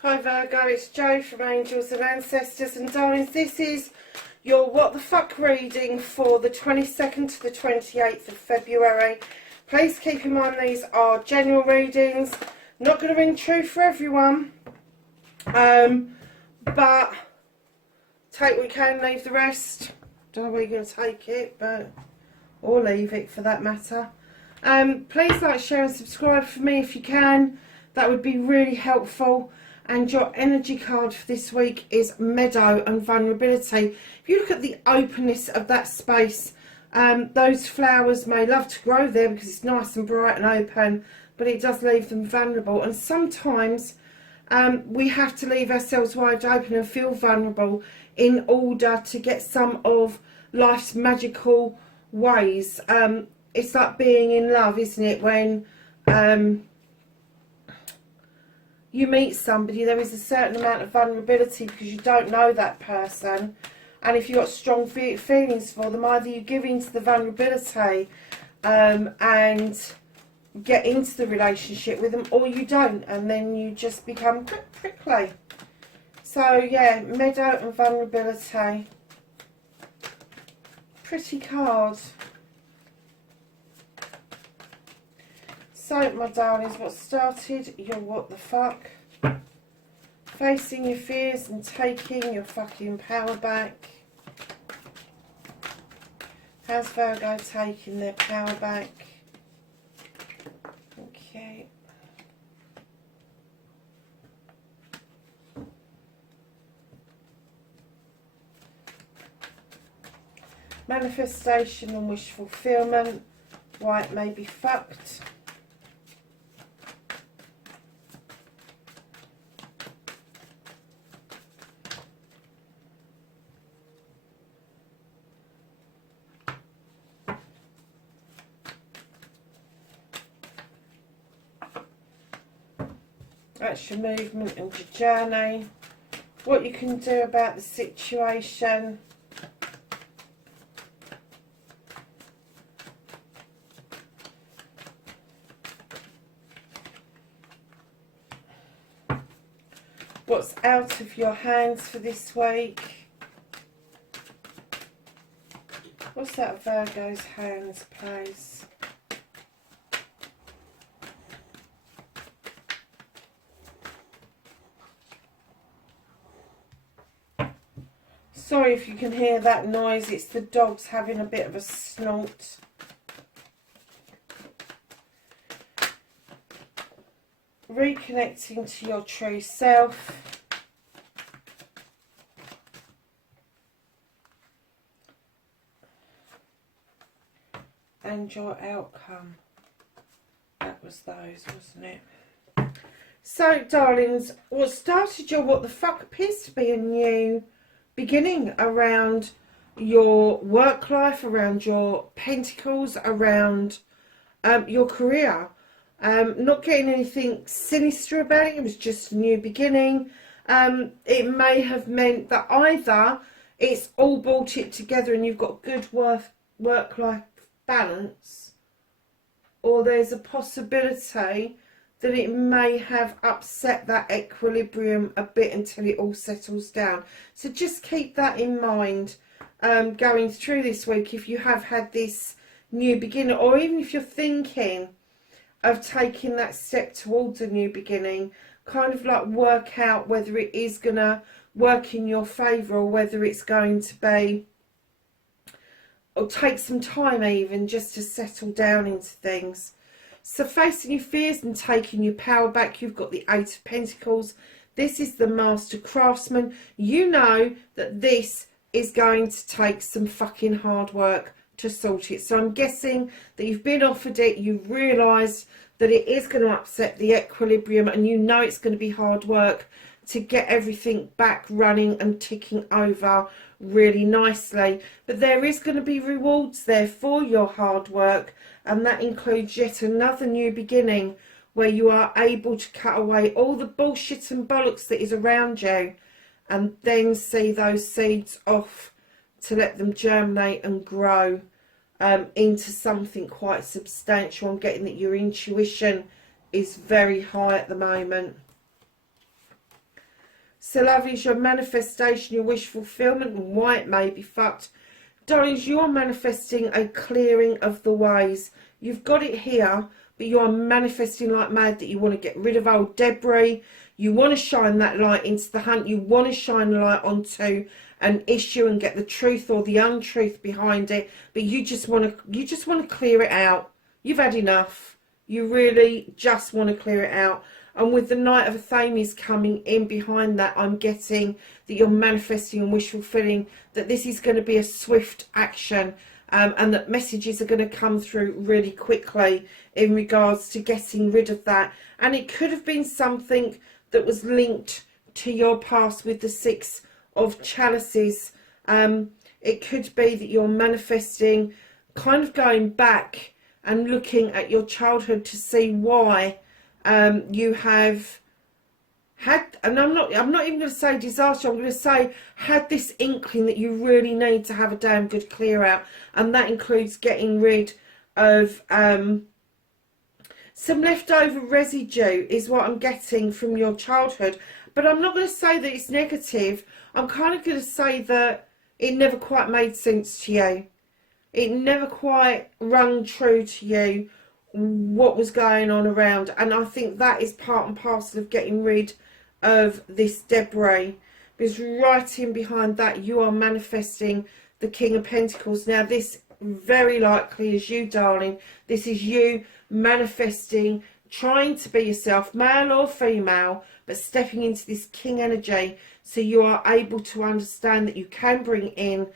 Hi Virgo, it's Jo from Angels and Ancestors, and darlings, this is your What the Fuck reading for the 22nd to the 28th of February. Please keep in mind these are general readings, not going to ring true for everyone, but take what you can, leave the rest. Don't know where you're going to take it, but or leave it for that matter. Please like, share and subscribe for me if you can. That would be really helpful. And your energy card for this week is Meadow and Vulnerability. If you look at the openness of that space, those flowers may love to grow there because it's nice and bright and open, but it does leave them vulnerable. And sometimes we have to leave ourselves wide open and feel vulnerable in order to get some of life's magical ways. It's like being in love, isn't it? When you meet somebody, there is a certain amount of vulnerability because you don't know that person, and if you've got strong feelings for them, either you give into the vulnerability and get into the relationship with them, or you don't, and then you just become prickly. So yeah, Meadow and Vulnerability. Pretty card. So, my darlings, what started your what the fuck? Facing your fears and taking your fucking power back. How's Virgo taking their power back? Okay. Manifestation and wish fulfillment. Why it may be fucked. That's your movement and your journey. What you can do about the situation. What's out of your hands for this week? What's out of Virgo's hands, please? Sorry if you can hear that noise, it's the dogs having a bit of a snort. Reconnecting to your true self. And your outcome. That was those, wasn't it? So, darlings, what started your what the fuck appears to be a new beginning around your work life, around your pentacles, around your career. Not getting anything sinister about it. It was just a new beginning. It may have meant that either it's all brought it together and you've got good work-life balance, or there's a possibility that it may have upset that equilibrium a bit until it all settles down. So just keep that in mind going through this week if you have had this new beginning, or even if you're thinking of taking that step towards a new beginning. Kind of like work out whether it is going to work in your favour or whether it's going to be, or take some time even just to settle down into things. So facing your fears and taking your power back, you've got the Eight of Pentacles. This is the Master Craftsman. You know that this is going to take some fucking hard work to sort it. So I'm guessing that you've been offered it, you've realised that it is going to upset the equilibrium, and you know it's going to be hard work to get everything back running and ticking over really nicely. But there is going to be rewards there for your hard work. and that includes yet another new beginning where you are able to cut away all the bullshit and bollocks that is around you, and then see those seeds off to let them germinate and grow into something quite substantial. I'm getting that your intuition is very high at the moment. So lovelies, your manifestation, your wish fulfillment, and why it may be fucked. Darlings, you're manifesting a clearing of the ways. You've got it here, but you are manifesting like mad that you want to get rid of old debris. You want to shine that light into the hunt. You want to shine a light onto an issue and get the truth or the untruth behind it. But you just want to clear it out. You've had enough. You really just want to clear it out. And with the Knight of Athames coming in behind that, I'm getting that you're manifesting and wish fulfilling that this is going to be a swift action, and that messages are going to come through really quickly in regards to getting rid of that. And it could have been something that was linked to your past with the Six of Chalices. It could be that you're manifesting, kind of going back and looking at your childhood to see why you have had, and I'm not even going to say disaster, I'm going to say had this inkling that you really need to have a damn good clear out, and that includes getting rid of some leftover residue is what I'm getting from your childhood. But I'm not going to say that it's negative. I'm kind of going to say that it never quite made sense to you. It never quite rung true to you what was going on around, and I think that is part and parcel of getting rid of this debris, because right in behind that you are manifesting the King of Pentacles. Now this very likely is you, darling. This is you manifesting, trying to be yourself, male or female, but stepping into this king energy, so you are able to understand that you can bring in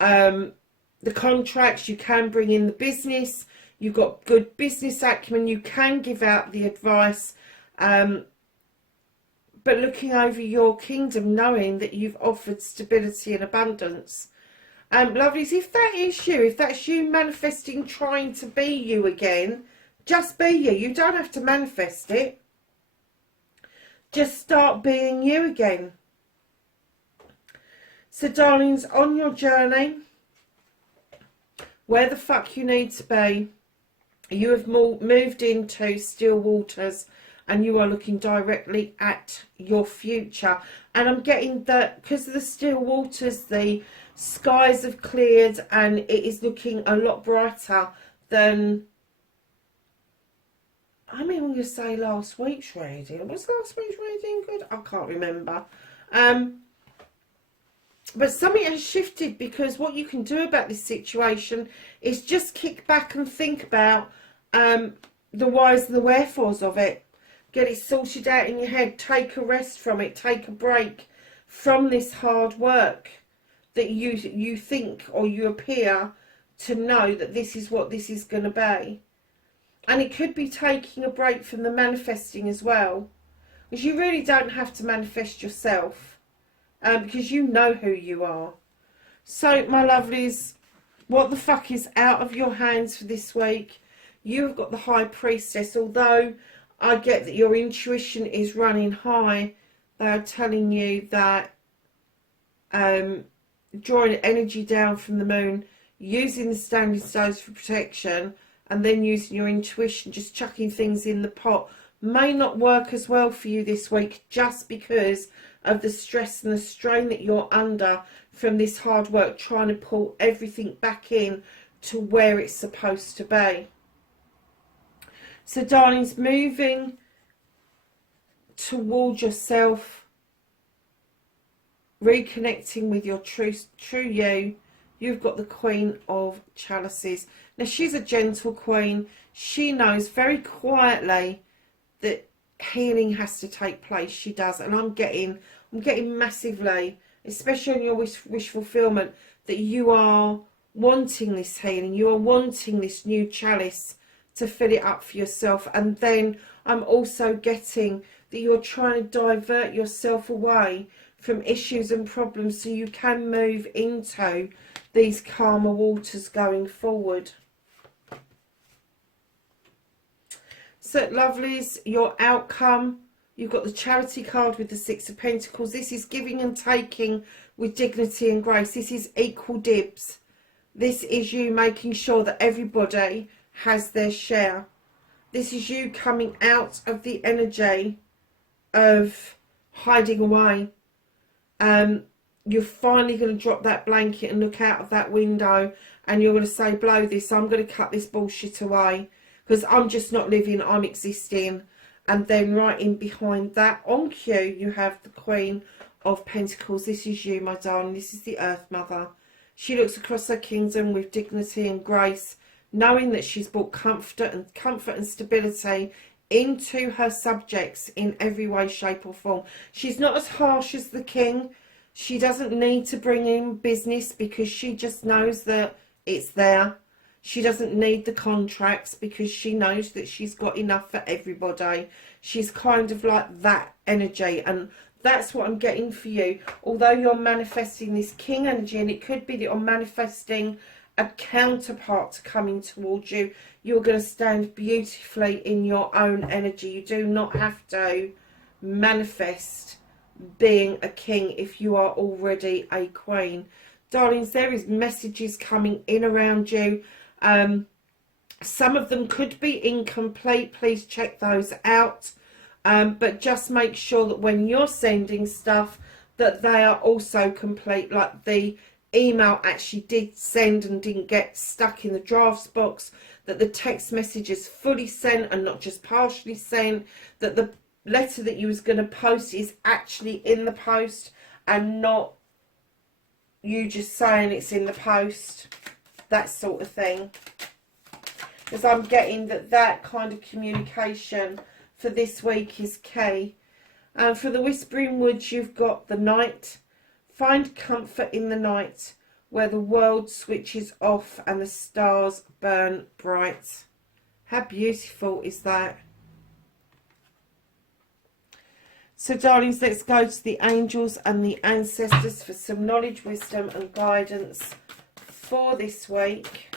the contracts, you can bring in the business. You've got good business acumen. You can give out the advice. But looking over your kingdom, knowing that you've offered stability and abundance. Lovelies, if that is you, if that's you manifesting, trying to be you again, just be you. You don't have to manifest it. Just start being you again. So, darlings, on your journey, where the fuck you need to be, you have moved into still waters, and you are looking directly at your future. And I'm getting that because of the still waters, the skies have cleared and it is looking a lot brighter than, I mean, I'm going to say last week's reading. Was last week's reading good? I can't remember. But something has shifted, because what you can do about this situation is just kick back and think about the whys and the wherefores of it. Get it sorted out in your head. Take a rest from it. Take a break from this hard work that you think, or you appear to know that this is what this is going to be. And it could be taking a break from the manifesting as well, because you really don't have to manifest yourself. Because you know who you are. So, my lovelies, what the fuck is out of your hands for this week? You've got the High Priestess. Although I get that your intuition is running high, they are telling you that drawing energy down from the moon, using the standing stones for protection, and then using your intuition, just chucking things in the pot, may not work as well for you this week, just because of the stress and the strain that you're under from this hard work, trying to pull everything back in to where it's supposed to be. So, darlings, moving towards yourself, reconnecting with your true you, you've got the Queen of Chalices. Now, she's a gentle queen. She knows very quietly that healing has to take place. She does, and I'm getting massively, especially on your wish fulfillment, that you are wanting this healing. You are wanting this new chalice to fill it up for yourself. And then I'm also getting that you're trying to divert yourself away from issues and problems so you can move into these calmer waters going forward. So, lovelies, your outcome, you've got the Charity card with the Six of Pentacles. This is giving and taking with dignity and grace. This is equal dibs. This is you making sure that everybody has their share. This is you coming out of the energy of hiding away. You're finally going to drop that blanket and look out of that window, and you're going to say, blow this, I'm going to cut this bullshit away, because I'm just not living, I'm existing. And then right in behind that, on cue, you have the Queen of Pentacles. This is you, my darling. This is the Earth Mother. She looks across her kingdom with dignity and grace, knowing that she's brought comfort and stability into her subjects in every way, shape or form. She's not as harsh as the king. She doesn't need to bring in business because she just knows that it's there. She doesn't need the contracts because she knows that she's got enough for everybody. She's kind of like that energy, and that's what I'm getting for you. Although you're manifesting this king energy, and it could be that you're manifesting a counterpart coming towards you, you're going to stand beautifully in your own energy. You do not have to manifest being a king if you are already a queen. Darlings, there is messages coming in around you. Some of them could be incomplete. Please check those out. But just make sure that when you're sending stuff that they are also complete, like the email actually did send and didn't get stuck in the drafts box, that the text message is fully sent and not just partially sent, that the letter that you was going to post is actually in the post and not you just saying it's in the post, that sort of thing. Because I'm getting that kind of communication for this week is key. And for the Whispering Woods, you've got the Night. Find comfort in the night where the world switches off and the stars burn bright. How beautiful is that? So, darlings, let's go to the angels and the ancestors for some knowledge, wisdom and guidance for this week.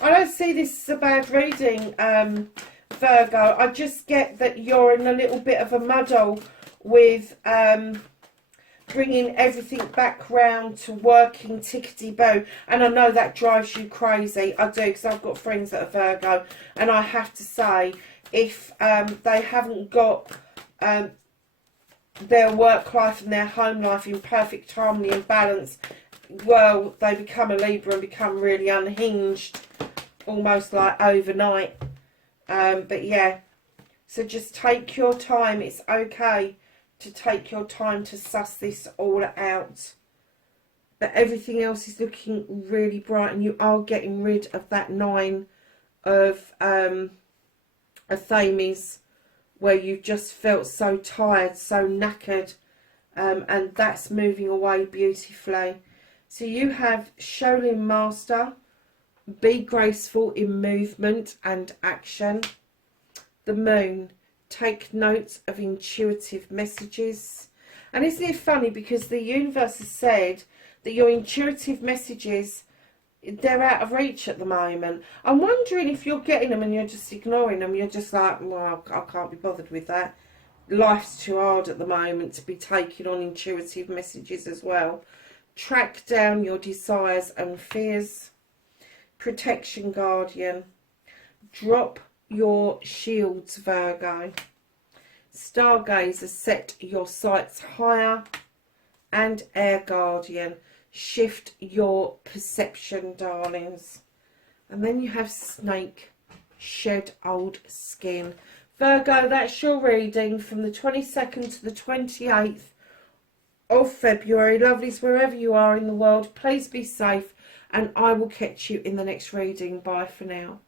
I don't see this as a bad reading, Virgo. I just get that you're in a little bit of a muddle with bringing everything back round to working tickety-boo. And I know that drives you crazy. I do, because I've got friends that are Virgo. And I have to say, if they haven't got their work life and their home life in perfect harmony and balance, well, they become a Libra and become really unhinged, almost like overnight. But yeah, so just take your time. It's okay to take your time to suss this all out. But everything else is looking really bright, and you are getting rid of that 9 of Athames, where you've just felt so tired, so knackered, and that's moving away beautifully. So you have Shaolin Master, be graceful in movement and action. The Moon, take note of intuitive messages. And isn't it funny, because the universe has said that your intuitive messages, they're out of reach at the moment. I'm wondering if you're getting them and you're just ignoring them. You're just like, well, I can't be bothered with that. Life's too hard at the moment to be taking on intuitive messages as well. Track down your desires and fears. Protection Guardian. Drop your shields, Virgo. Stargazer, set your sights higher. And Air Guardian, shift your perception, darlings. And then you have Snake, shed old skin. Virgo, that's your reading from the 22nd to the 28th of February. Lovelies, wherever you are in the world, please be safe, and I will catch you in the next reading. Bye for now.